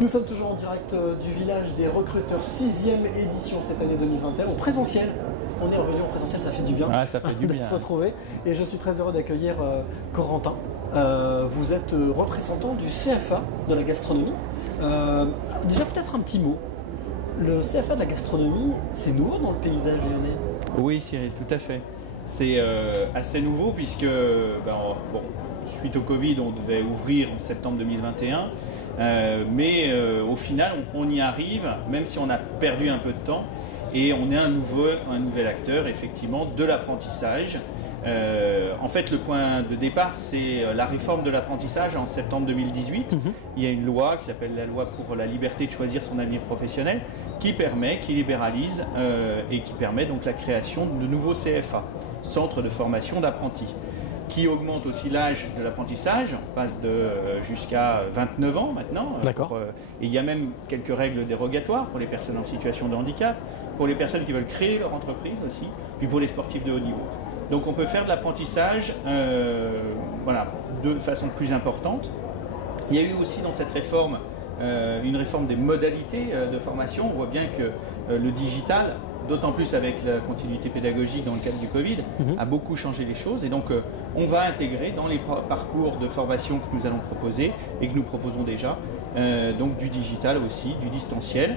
Nous sommes toujours en direct du village des recruteurs, 6e édition cette année 2021, au présentiel. On est revenu en présentiel, ça fait du bien. Ah, ça fait du de bien. se retrouver. Et je suis très heureux d'accueillir Corentin. Vous êtes représentant du CFA de la gastronomie. Déjà peut-être un petit mot. Le CFA de la gastronomie, c'est nouveau dans le paysage lyonnais? Oui, Cyril, tout à fait. C'est assez nouveau puisque, suite au Covid, on devait ouvrir en septembre 2021. Mais au final, on y arrive, même si on a perdu un peu de temps. Et on est un nouvel acteur, effectivement, de l'apprentissage. En fait, le point de départ, c'est la réforme de l'apprentissage en septembre 2018. Il y a une loi qui s'appelle la loi pour la liberté de choisir son avenir professionnel, qui libéralise et qui permet donc la création de nouveaux CFA, centres de formation d'apprentis, qui augmente aussi l'âge de l'apprentissage. On passe jusqu'à 29 ans maintenant. D'accord. Et il y a même quelques règles dérogatoires pour les personnes en situation de handicap, pour les personnes qui veulent créer leur entreprise aussi, puis pour les sportifs de haut niveau. Donc on peut faire de l'apprentissage de façon plus importante. Il y a eu aussi dans cette réforme une réforme des modalités de formation. On voit bien que le digital, d'autant plus avec la continuité pédagogique dans le cadre du Covid, a beaucoup changé les choses. Et donc on va intégrer dans les parcours de formation que nous allons proposer et que nous proposons déjà, donc du digital aussi, du distanciel,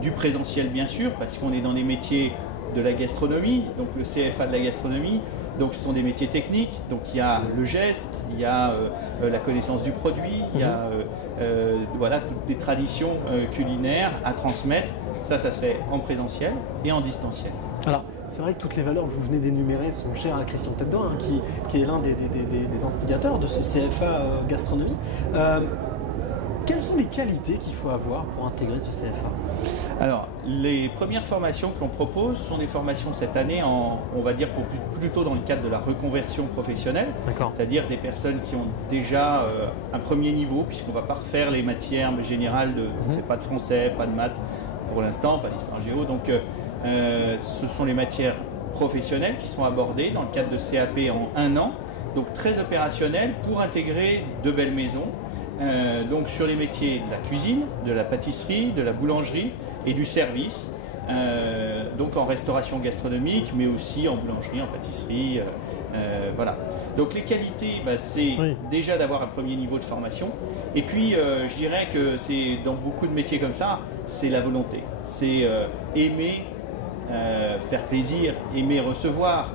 du présentiel bien sûr, parce qu'on est dans des métiers de la gastronomie, donc le CFA de la gastronomie. Donc ce sont des métiers techniques, donc il y a le geste, il y a la connaissance du produit, il y a toutes des traditions culinaires à transmettre. Ça se fait en présentiel et en distanciel. Alors, c'est vrai que toutes les valeurs que vous venez d'énumérer sont chères à Christian Tête-d'Or, qui est l'un des instigateurs de ce CFA gastronomie. Quelles sont les qualités qu'il faut avoir pour intégrer ce CFA? Alors, les premières formations que l'on propose sont des formations cette année, on va dire plutôt dans le cadre de la reconversion professionnelle, c'est-à-dire des personnes qui ont déjà un premier niveau, puisqu'on ne va pas refaire les matières générales, on ne fait pas de français, pas de maths pour l'instant, pas d'histoire géo, donc ce sont les matières professionnelles qui sont abordées dans le cadre de CAP en 1 an, donc très opérationnelles pour intégrer de belles maisons. Donc sur les métiers de la cuisine, de la pâtisserie, de la boulangerie et du service, donc en restauration gastronomique, mais aussi en boulangerie, en pâtisserie, voilà. Donc les qualités, c'est déjà d'avoir un premier niveau de formation, et puis je dirais que c'est dans beaucoup de métiers comme ça, c'est la volonté, c'est aimer faire plaisir, aimer recevoir,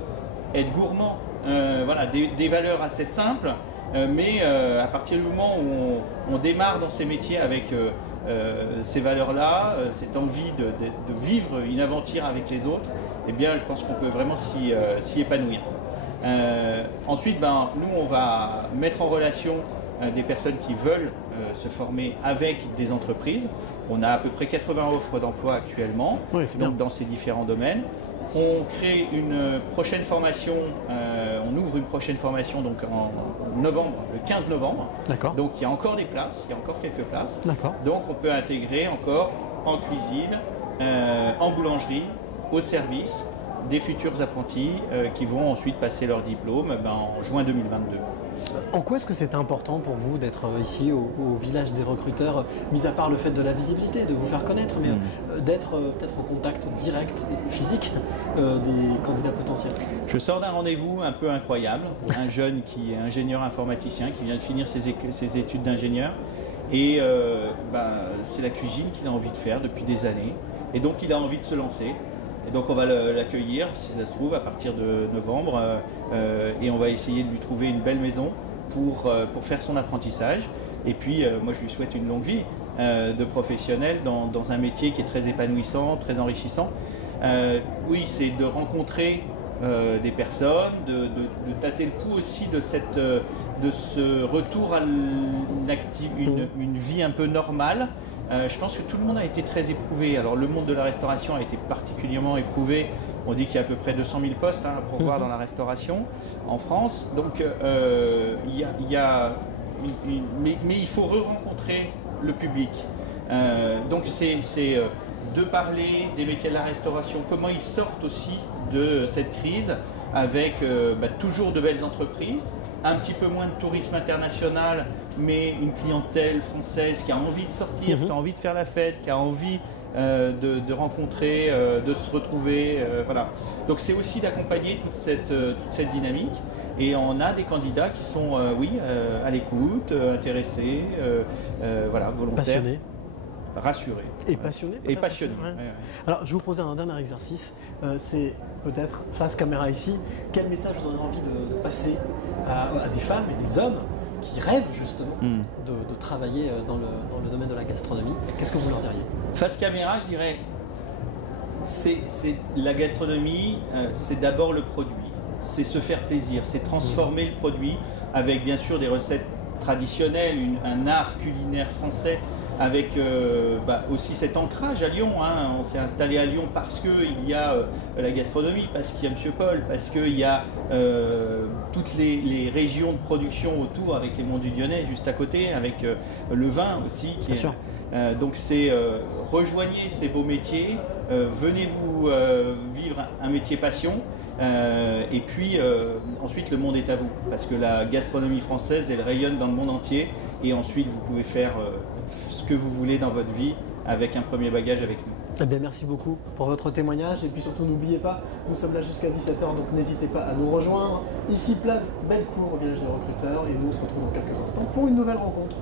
être gourmand, voilà, des valeurs assez simples. Mais à partir du moment où on démarre dans ces métiers avec ces valeurs-là, cette envie de vivre une aventure avec les autres, eh bien, je pense qu'on peut vraiment s'y épanouir. Ensuite, nous, on va mettre en relation des personnes qui veulent se former avec des entreprises. On a à peu près 80 offres d'emploi actuellement, donc dans ces différents domaines. On crée une prochaine formation, on ouvre une prochaine formation donc en novembre, le 15 novembre. Donc il y a encore des places, il y a encore quelques places. Donc on peut intégrer encore en cuisine, en boulangerie, au service, des futurs apprentis qui vont ensuite passer leur diplôme en juin 2022. En quoi est-ce que c'est important pour vous d'être ici au village des recruteurs, mis à part le fait de la visibilité, de vous faire connaître, mais d'être peut-être au contact direct et physique des candidats potentiels? Je sors d'un rendez-vous un peu incroyable, un jeune qui est ingénieur informaticien, qui vient de finir ses études d'ingénieur, et c'est la cuisine qu'il a envie de faire depuis des années, et donc il a envie de se lancer. Et donc on va l'accueillir, si ça se trouve, à partir de novembre, et on va essayer de lui trouver une belle maison pour faire son apprentissage. Et puis moi je lui souhaite une longue vie de professionnel dans un métier qui est très épanouissant, très enrichissant. Oui, c'est de rencontrer des personnes, de tâter le pouls aussi de ce retour à une vie un peu normale. Je pense que tout le monde a été très éprouvé. Alors le monde de la restauration a été particulièrement éprouvé. On dit qu'il y a à peu près 200 000 postes pour voir dans la restauration en France. Donc mais il faut re-rencontrer le public. Donc c'est de parler des métiers de la restauration, comment ils sortent aussi de cette crise avec toujours de belles entreprises, un petit peu moins de tourisme international, mais une clientèle française qui a envie de sortir, qui a envie de faire la fête, qui a envie de rencontrer, de se retrouver. Voilà. Donc c'est aussi d'accompagner toute cette dynamique. Et on a des candidats qui sont, à l'écoute, intéressés, voilà, volontaires. Passionnés. Rassurés. Et passionnés. Et passionnés. Ouais. Ouais. Alors, je vais vous proposer un dernier exercice. C'est peut-être, face caméra ici, quel message vous avez envie de passer à des femmes et des hommes qui rêvent justement de travailler dans le domaine de la gastronomie. Qu'est-ce que vous leur diriez? Face caméra, je dirais, c'est la gastronomie, c'est d'abord le produit. C'est se faire plaisir, c'est transformer le produit avec bien sûr des recettes traditionnelles, un art culinaire français, avec aussi cet ancrage à Lyon. On s'est installé à Lyon parce qu'il y a la gastronomie, parce qu'il y a M. Paul, parce qu'il y a toutes les régions de production autour, avec les Monts du Lyonnais juste à côté, avec le vin aussi. Qui est, donc c'est rejoignez ces beaux métiers, venez vous vivre un métier passion. Et puis ensuite le monde est à vous, parce que la gastronomie française elle rayonne dans le monde entier, et ensuite vous pouvez faire ce que vous voulez dans votre vie avec un premier bagage avec nous. Eh bien, merci beaucoup pour votre témoignage, et puis surtout n'oubliez pas, nous sommes là jusqu'à 17h, donc n'hésitez pas à nous rejoindre. Ici place Bellecour au village des recruteurs, et nous on se retrouve dans quelques instants pour une nouvelle rencontre.